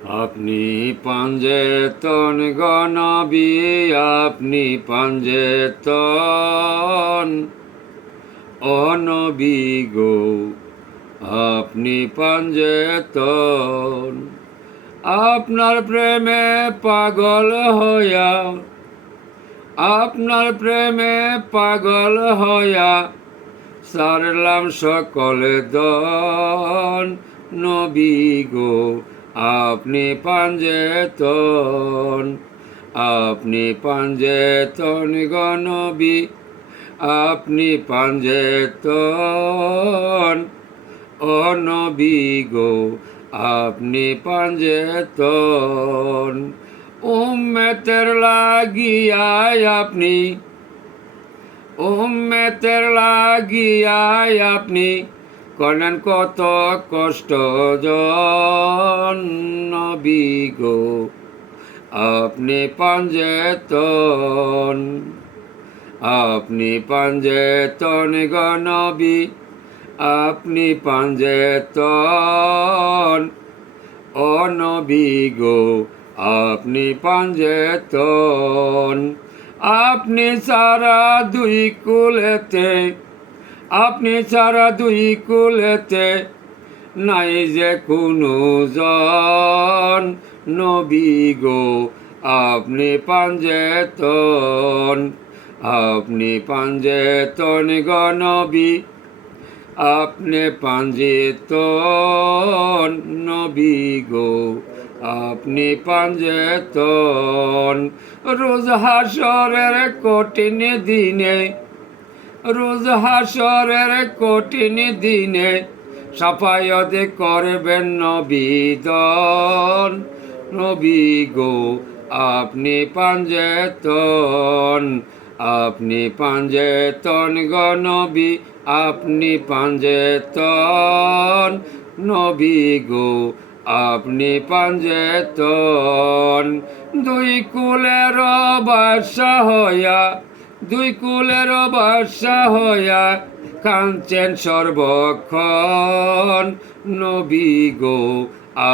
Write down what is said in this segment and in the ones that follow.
আপনি পাঞ্জেতন গণবি, আপনি পাঞ্জেতন অনবি গো, আপনি পাঞ্জেতন। আপনার প্রেমে পাগল হইয়া, আপনার প্রেমে পাগল হইয়া সারলাম সকলে দন। নবী গো, আপনি পাঞ্জেতন, আপনি পাঞ্জেতন গণবি, আপনি পাঞ্জেতন অনবী গো, আপনি পাঞ্জেতন। উম্মতের লাগিয়ায় আপনি, উম্মতের লাগিয়ায় আপনি করেন কত কষ্ট জন। নবী গো, আপনি পাঞ্জেতন, আপনি পাঞ্জেতন গণবি, আপনি পাঞ্জেতন অনবী গো, আপনি পাঞ্জেতন। আপনি সারা দুই কুলেতে, আপনি সারা দুই কুলেতে নাই যে কোনো জন। নবী গো, আপনি পাঞ্জেতন, আপনি পাঞ্জেতন গণবি, আপনি পাঞ্জেতন। নবী গো, আপনি পাঞ্জেতন। রোজ হাসরের কঠিন দিনে, রোজ হাসরের কঠিন দিনে সাফায়াত করবেন নবীদন। নবী গো, আপনি পাঞ্জেতন, আপনি পাঞ্জেতন গণবি, আপনি পাঞ্জেতন। নবী গো, আপনি পাঞ্জেতন। দুই কুলের বাদশা হইয়া, দুই কুলের বাদশা হইয়া কাঁদছেন সর্বক্ষণ। নবী গো,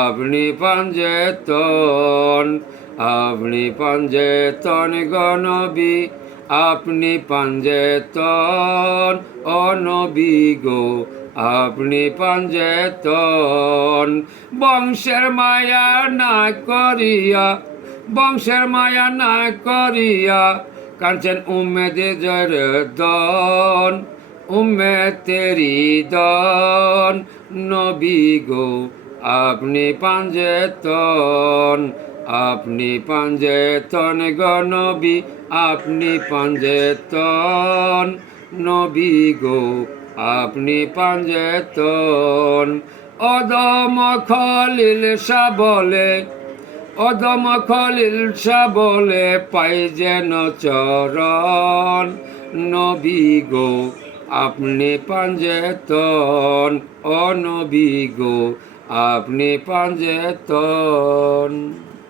আপনি পাঞ্জেতন, আপনি পাঞ্জেতন গণবি, আপনি পাঞ্জেতন অনবী গো, আপনি পাঞ্জেতন। বংশের মায়া না করিয়া, বংশের মায়া না করিয়া কাঁদছেন উম্মেদের দন, উম্মেতেরি দন। নবী গো, আপনি পাঞ্জেতন, আপনি পাঞ্জেতন গণবি, আপনি পাঞ্জেতন। নবী গো, আপনি পাঞ্জেতন। অদম খলিল শাহ বলে, অদম খলিল শাহ বলে পাই যেন চরণ। নবী গো, আপনি পাঞ্জেতন, অনবী গো, আপনি পাঞ্জেতন।